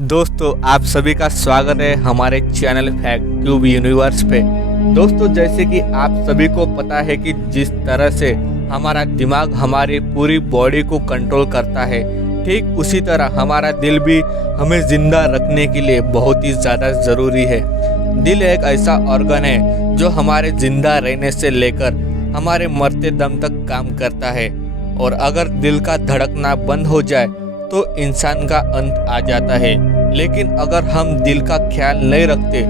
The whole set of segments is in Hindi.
दोस्तों आप सभी का स्वागत है हमारे चैनल फैक्ट ट्यूब यूनिवर्स पे। दोस्तों जैसे कि आप सभी को पता है कि जिस तरह से हमारा दिमाग हमारी पूरी बॉडी को कंट्रोल करता है, ठीक उसी तरह हमारा दिल भी हमें जिंदा रखने के लिए बहुत ही ज़्यादा ज़रूरी है। दिल एक ऐसा ऑर्गन है जो हमारे जिंदा रहने से लेकर हमारे मरते दम तक काम करता है, और अगर दिल का धड़कना बंद हो जाए तो इंसान का अंत आ जाता है। लेकिन अगर हम दिल का ख्याल नहीं रखते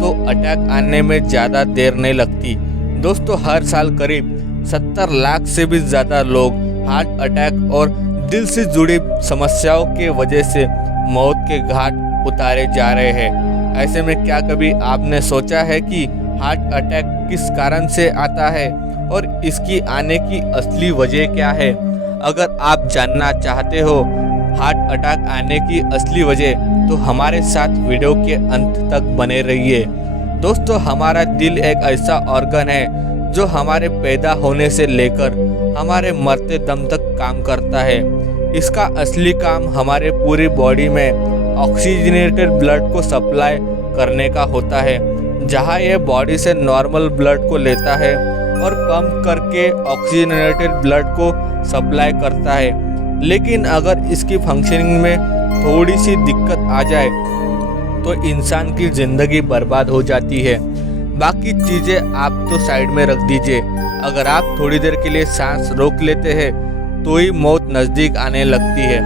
तो अटैक आने में ज़्यादा देर नहीं लगती। दोस्तों हर साल करीब 70 लाख से भी ज़्यादा लोग हार्ट अटैक और दिल से जुड़ी समस्याओं के वजह से मौत के घाट उतारे जा रहे हैं। ऐसे में क्या कभी आपने सोचा है कि हार्ट अटैक किस कारण से आता है और इसकी आने की असली वजह क्या है? अगर आप जानना चाहते हो हार्ट अटैक आने की असली वजह तो हमारे साथ वीडियो के अंत तक बने रहिए। दोस्तों हमारा दिल एक ऐसा ऑर्गन है जो हमारे पैदा होने से लेकर हमारे मरते दम तक काम करता है। इसका असली काम हमारे पूरी बॉडी में ऑक्सीजनेटेड ब्लड को सप्लाई करने का होता है, जहां यह बॉडी से नॉर्मल ब्लड को लेता है और पंप करके ऑक्सीजनेटेड ब्लड को सप्लाई करता है। लेकिन अगर इसकी फंक्शनिंग में थोड़ी सी दिक्कत आ जाए तो इंसान की ज़िंदगी बर्बाद हो जाती है। बाकी चीज़ें आप तो साइड में रख दीजिए, अगर आप थोड़ी देर के लिए सांस रोक लेते हैं तो ही मौत नज़दीक आने लगती है।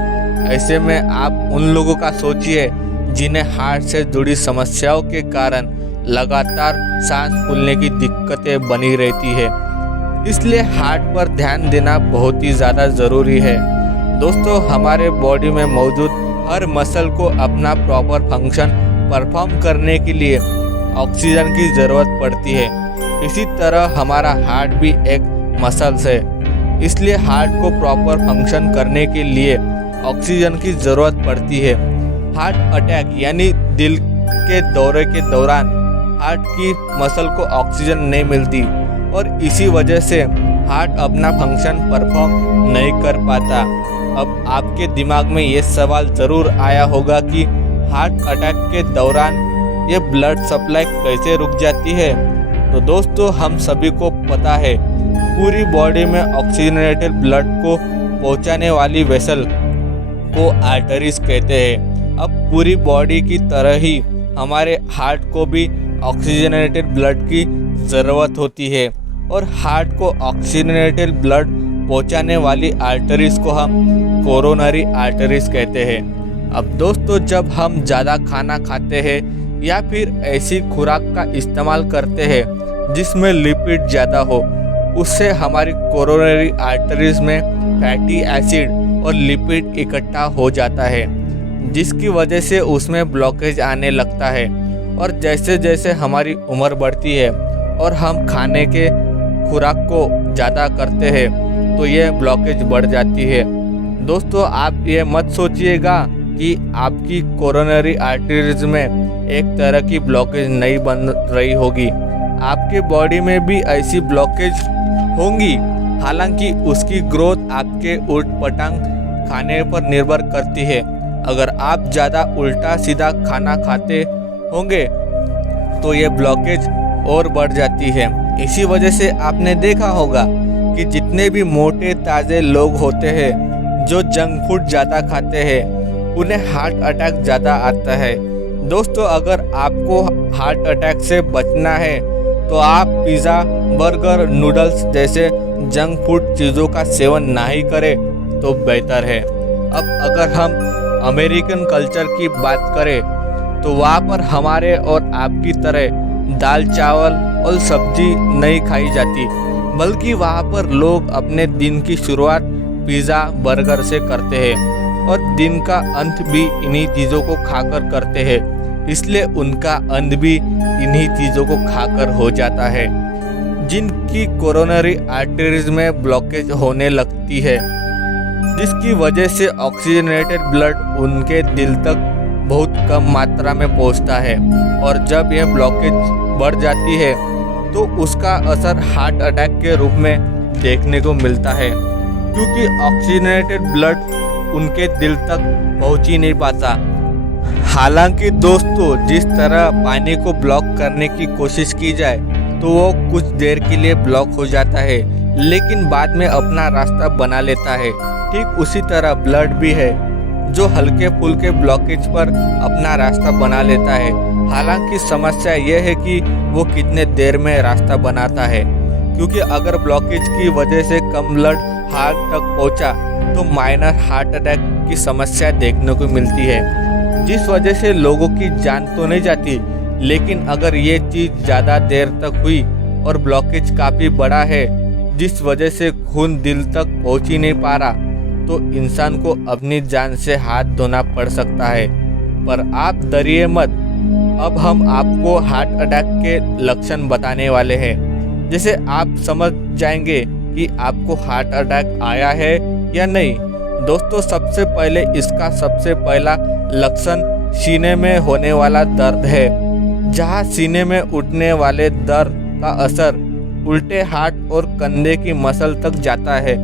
ऐसे में आप उन लोगों का सोचिए जिन्हें हार्ट से जुड़ी समस्याओं के कारण लगातार सांस फूलने की दिक्कतें बनी रहती है। इसलिए हार्ट पर ध्यान देना बहुत ही ज़्यादा ज़रूरी है। दोस्तों हमारे बॉडी में मौजूद हर मसल को अपना प्रॉपर फंक्शन परफॉर्म करने के लिए ऑक्सीजन की ज़रूरत पड़ती है। इसी तरह हमारा हार्ट भी एक मसल्स है, इसलिए हार्ट को प्रॉपर फंक्शन करने के लिए ऑक्सीजन की ज़रूरत पड़ती है। हार्ट अटैक यानी दिल के दौरे के दौरान हार्ट की मसल को ऑक्सीजन नहीं मिलती और इसी वजह से हार्ट अपना फंक्शन परफॉर्म नहीं कर पाता। अब आपके दिमाग में ये सवाल ज़रूर आया होगा कि हार्ट अटैक के दौरान ये ब्लड सप्लाई कैसे रुक जाती है? तो दोस्तों हम सभी को पता है पूरी बॉडी में ऑक्सीजनेटेड ब्लड को पहुंचाने वाली वेसल को आर्टरीज कहते हैं। अब पूरी बॉडी की तरह ही हमारे हार्ट को भी ऑक्सीजनेटेड ब्लड की ज़रूरत होती है, और हार्ट को ऑक्सीजनेटेड ब्लड पहुंचाने वाली आर्टरीज को हम कोरोनरी आर्टरीज कहते हैं। अब दोस्तों जब हम ज़्यादा खाना खाते हैं या फिर ऐसी खुराक का इस्तेमाल करते हैं जिसमें लिपिड ज़्यादा हो, उससे हमारी कोरोनरी आर्टरीज में फैटी एसिड और लिपिड इकट्ठा हो जाता है, जिसकी वजह से उसमें ब्लॉकेज आने लगता है। और जैसे जैसे हमारी उम्र बढ़ती है और हम खाने के खुराक को ज़्यादा करते हैं तो ये ब्लॉकेज बढ़ जाती है। दोस्तों आप ये मत सोचिएगा कि आपकी कोरोनरी आर्टरीज में एक तरह की ब्लॉकेज नहीं बन रही होगी, आपके बॉडी में भी ऐसी ब्लॉकेज होंगी। हालांकि उसकी ग्रोथ आपके उटपटांग खाने पर निर्भर करती है। अगर आप ज़्यादा उल्टा सीधा खाना खाते होंगे तो ये ब्लॉकेज और बढ़ जाती है। इसी वजह से आपने देखा होगा कि जितने भी मोटे ताज़े लोग होते हैं जो जंक फूड ज़्यादा खाते हैं उन्हें हार्ट अटैक ज़्यादा आता है। दोस्तों अगर आपको हार्ट अटैक से बचना है तो आप पिज़्ज़ा, बर्गर, नूडल्स जैसे जंक फूड चीज़ों का सेवन ना ही करें तो बेहतर है। अब अगर हम अमेरिकन कल्चर की बात करें तो वहाँ पर हमारे और आपकी तरह दाल चावल और सब्जी नहीं खाई जाती, बल्कि वहाँ पर लोग अपने दिन की शुरुआत पिज़्ज़ा, बर्गर से करते हैं और दिन का अंत भी इन्हीं चीज़ों को खाकर करते हैं। इसलिए उनका अंत भी इन्हीं चीज़ों को खाकर हो जाता है, जिनकी कोरोनरी आर्टरीज में ब्लॉकेज होने लगती है, जिसकी वजह से ऑक्सीजनेटेड ब्लड उनके दिल तक बहुत कम मात्रा में पहुंचता है। और जब यह ब्लॉकेज बढ़ जाती है तो उसका असर हार्ट अटैक के रूप में देखने को मिलता है, क्योंकि ऑक्सीजनेटेड ब्लड उनके दिल तक पहुंच ही नहीं पाता। हालांकि दोस्तों, जिस तरह पानी को ब्लॉक करने की कोशिश की जाए तो वो कुछ देर के लिए ब्लॉक हो जाता है, लेकिन बाद में अपना रास्ता बना लेता है। ठीक उसी तरह ब्लड भी है, जो हल्के फुल्के ब्लॉकेज पर अपना रास्ता बना लेता है। हालांकि समस्या यह है कि वो कितने देर में रास्ता बनाता है, क्योंकि अगर ब्लॉकेज की वजह से कम ब्लड हार्ट तक पहुंचा तो माइनर हार्ट अटैक की समस्या देखने को मिलती है, जिस वजह से लोगों की जान तो नहीं जाती, लेकिन अगर ये चीज़ ज़्यादा देर तक हुई और ब्लॉकेज काफ़ी बड़ा है जिस वजह से खून दिल तक पहुंच ही नहीं पा रहा, तो इंसान को अपनी जान से हाथ धोना पड़ सकता है। पर आप डरिए मत, अब हम आपको हार्ट अटैक के लक्षण बताने वाले हैं, जिसे आप समझ जाएंगे कि आपको हार्ट अटैक आया है या नहीं। दोस्तों, सबसे पहले इसका सबसे पहला लक्षण सीने में होने वाला दर्द है, जहां सीने में उठने वाले दर्द का असर उल्टे हार्ट और कंधे की मसल तक जाता है।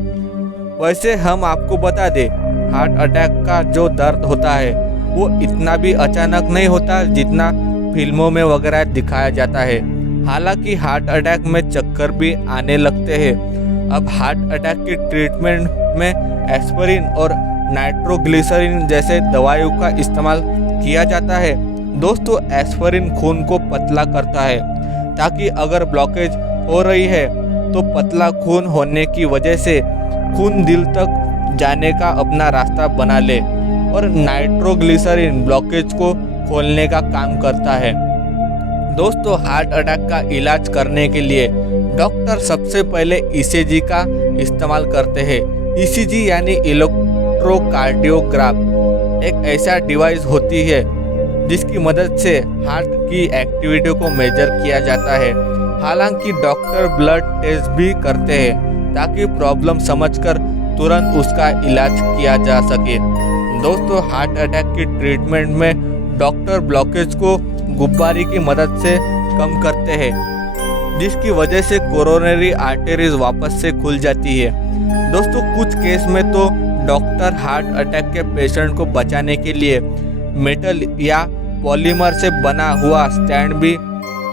वैसे हम आपको बता दें, हार्ट अटैक का जो दर्द होता है वो इतना भी अचानक नहीं होता जितना फिल्मों में वगैरह दिखाया जाता है। हालांकि हार्ट अटैक में चक्कर भी आने लगते हैं। अब हार्ट अटैक की ट्रीटमेंट में एस्पिरिन और नाइट्रोग्लिसरीन जैसे दवाइयों का इस्तेमाल किया जाता है। दोस्तों, एस्पिरिन खून को पतला करता है, ताकि अगर ब्लॉकेज हो रही है तो पतला खून होने की वजह से खून दिल तक जाने का अपना रास्ता बना ले, और नाइट्रोग्लिसरीन ब्लॉकेज को खोलने का काम करता है। दोस्तों, हार्ट अटैक का इलाज करने के लिए डॉक्टर सबसे पहले ईसीजी का इस्तेमाल करते हैं। ईसीजी यानी इलेक्ट्रोकार्डियोग्राफ एक ऐसा डिवाइस होती है जिसकी मदद से हार्ट की एक्टिविटी को मेजर किया जाता है। हालांकि डॉक्टर ब्लड टेस्ट भी करते हैं ताकि प्रॉब्लम समझकर तुरंत उसका इलाज किया जा सके। दोस्तों, हार्ट अटैक की ट्रीटमेंट में डॉक्टर ब्लॉकेज को गुब्बारे की मदद से कम करते हैं, जिसकी वजह से कोरोनरी आर्टरीज वापस से खुल जाती है। दोस्तों, कुछ केस में तो डॉक्टर हार्ट अटैक के पेशेंट को बचाने के लिए मेटल या पॉलीमर से बना हुआ स्टैंड भी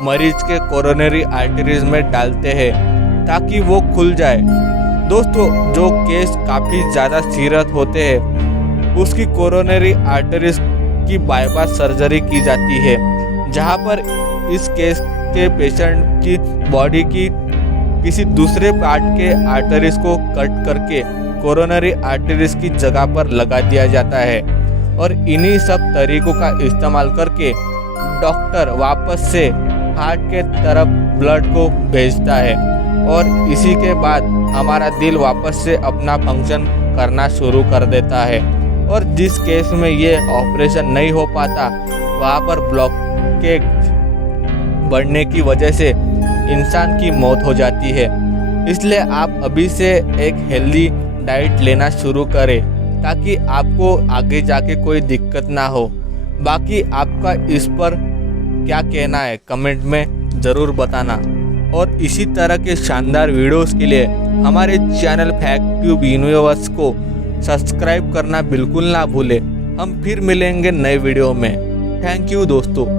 मरीज के कोरोनरी आर्टरीज में डालते हैं ताकि वो खुल जाए। दोस्तों, जो केस काफ़ी ज़्यादा सीरियस होते हैं उसकी कोरोनरी आर्टरीज की बाईपास सर्जरी की जाती है, जहां पर इस केस के पेशेंट की बॉडी की किसी दूसरे पार्ट के आर्टरीज को कट करके कोरोनरी आर्टरीज की जगह पर लगा दिया जाता है, और इन्हीं सब तरीकों का इस्तेमाल करके डॉक्टर वापस से हार्ट के तरफ ब्लड को भेजता है, और इसी के बाद हमारा दिल वापस से अपना फंक्शन करना शुरू कर देता है। और जिस केस में ये ऑपरेशन नहीं हो पाता, वहाँ पर ब्लॉकेज बढ़ने की वजह से इंसान की मौत हो जाती है। इसलिए आप अभी से एक हेल्दी डाइट लेना शुरू करें, ताकि आपको आगे जाके कोई दिक्कत ना हो। बाकी आपका इस पर क्या कहना है कमेंट में ज़रूर बताना, और इसी तरह के शानदार वीडियोस के लिए हमारे चैनल फैक्ट ट्यूब यूनिवर्स को सब्सक्राइब करना बिल्कुल ना भूलें। हम फिर मिलेंगे नए वीडियो में। थैंक यू दोस्तों।